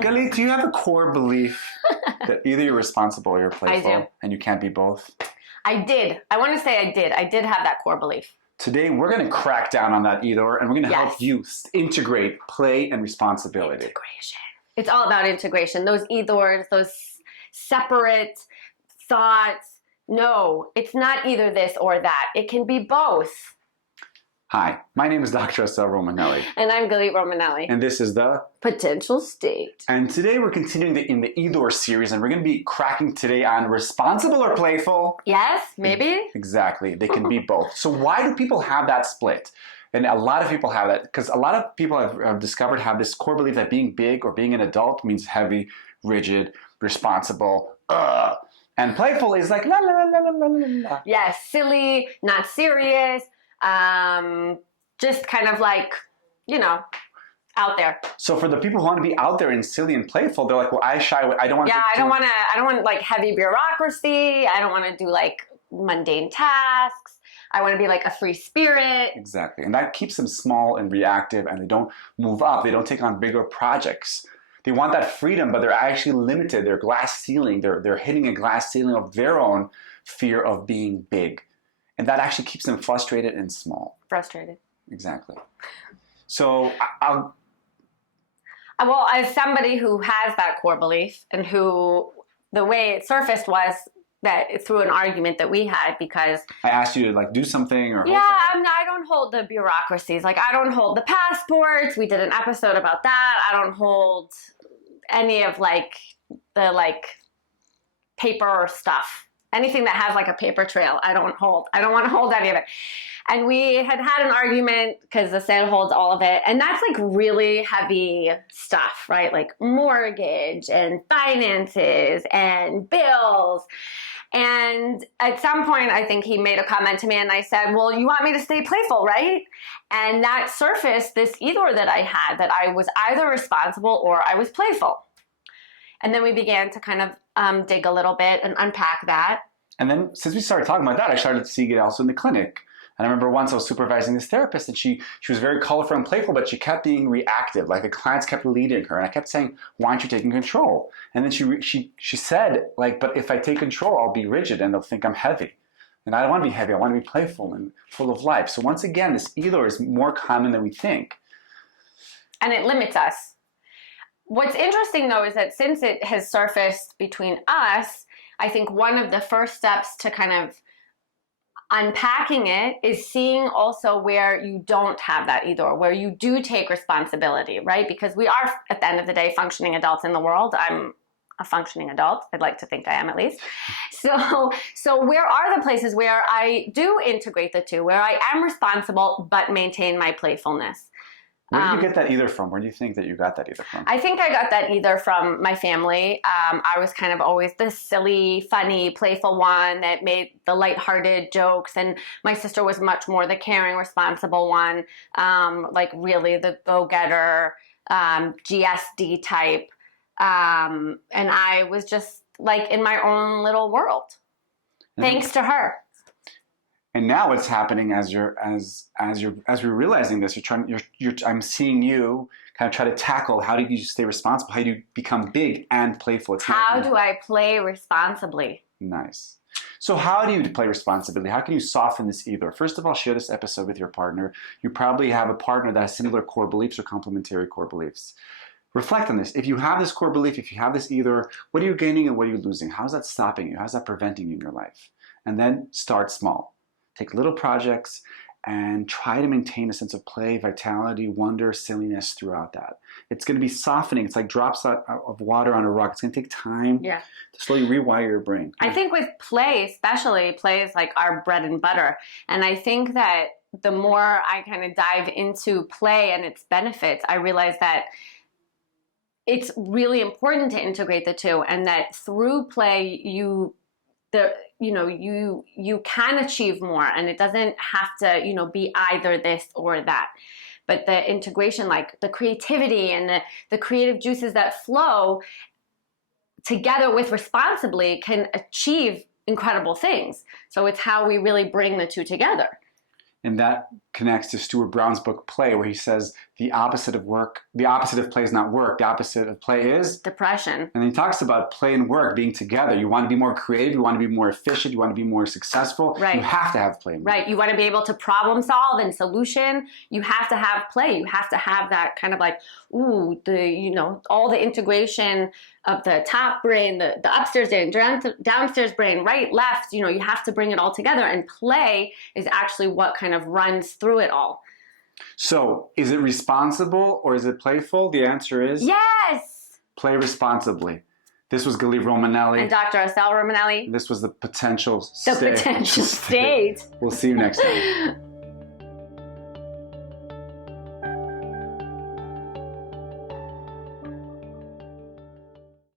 Galit, do you have a core belief that either you're responsible or you're playful? I do. And you can't be both? I did. I want to say I did. I did have that core belief. Today, we're going to crack down on that, Eithor, and we're going to Yes. help you integrate play and responsibility. Integration. It's all about integration. Those Eithors, those separate thoughts. No, it's not either this or that. It can be both. Hi, my name is Dr. Assael Romanelli. And I'm Galit Romanelli. And this is the Potential State. And today we're continuing in the Eithor series, and we're going to be cracking today on responsible or playful. Yes, maybe? Exactly. They can be both. So why do people have that split? And a lot of people have that because a lot of people have discovered have this core belief that being big or being an adult means heavy, rigid, responsible, and playful is like la la la la la la la. Yes, silly, not serious, just kind of like, out there. So for the people who want to be out there and silly and playful, they're like, well, I don't want to. Yeah, I don't want like heavy bureaucracy. I don't want to do like mundane tasks. I want to be like a free spirit. Exactly. And that keeps them small and reactive, and they don't move up. They don't take on bigger projects. They want that freedom, but they're actually limited. They're glass ceiling. They're hitting a glass ceiling of their own fear of being big. And that actually keeps them frustrated and small. Frustrated. Exactly. So well, as somebody who has that core belief and who the way it surfaced was that through an argument that we had because I asked you to like do something or I don't hold the bureaucracies. Like I don't hold the passports. We did an episode about that. I don't hold any of like the like paper stuff. Anything that has like a paper trail, I don't hold. I don't want to hold any of it. And we had an argument because Assael holds all of it. And that's like really heavy stuff, right? Like mortgage and finances and bills. And at some point, I think he made a comment to me and I said, well, you want me to stay playful, right? And that surfaced this Eithor that I had, that I was either responsible or I was playful. And then we began to kind of dig a little bit and unpack that. And then since we started talking about that, I started seeing it also in the clinic. And I remember once I was supervising this therapist and she was very colorful and playful, but she kept being reactive. Like the clients kept leading her. And I kept saying, why aren't you taking control? And then she said, like, but if I take control, I'll be rigid and they'll think I'm heavy. And I don't want to be heavy. I want to be playful and full of life. So once again, this Eithor is more common than we think. And it limits us. What's interesting, though, is that since it has surfaced between us, I think one of the first steps to kind of unpacking it is seeing also where you don't have that either, where you do take responsibility, right? Because we are, at the end of the day, functioning adults in the world. I'm a functioning adult. I'd like to think I am at least. So where are the places where I do integrate the two, where I am responsible but maintain my playfulness? Where did you get that Eithor from? Where do you think that you got that Eithor from? I think I got that either from my family. I was kind of always the silly, funny, playful one that made the lighthearted jokes. And my sister was much more the caring, responsible one, like really the go-getter, GSD type. And I was just like in my own little world, thanks to her. And now what's happening as we're realizing this, I'm seeing you kind of try to tackle how do you stay responsible? How do you become big and playful? How do I play responsibly? Nice. So how do you play responsibly? How can you soften this Eithor? First of all, share this episode with your partner. You probably have a partner that has similar core beliefs or complementary core beliefs. Reflect on this. If you have this core belief, if you have this Eithor, what are you gaining and what are you losing? How's that stopping you? How's that preventing you in your life? And then start small. Take little projects and try to maintain a sense of play, vitality, wonder, silliness throughout that. It's going to be softening. It's like drops of water on a rock. It's going to take time to slowly rewire your brain. I think with play, especially, play is like our bread and butter. And I think that the more I kind of dive into play and its benefits, I realize that it's really important to integrate the two, and that through play you can achieve more, and it doesn't have to be either this or that. But the integration, like the creativity and the creative juices that flow together with responsibly, can achieve incredible things. So it's how we really bring the two together. And that connects to Stuart Brown's book, Play, where he says the opposite of work, the opposite of play is not work. The opposite of play is depression. And he talks about play and work being together. You want to be more creative, you want to be more efficient, you want to be more successful. Right. You have to have play and work. Right. You want to be able to problem solve and solution. You have to have play. You have to have that kind of like, ooh, all the integration of the top brain, the upstairs brain, downstairs brain, right, left, you have to bring it all together. And play is actually what kind of runs through it all. So, is it responsible or is it playful? The answer is yes. Play responsibly. This was Galit Romanelli. And Dr. Assael Romanelli. This was the potential state. We'll see you next time.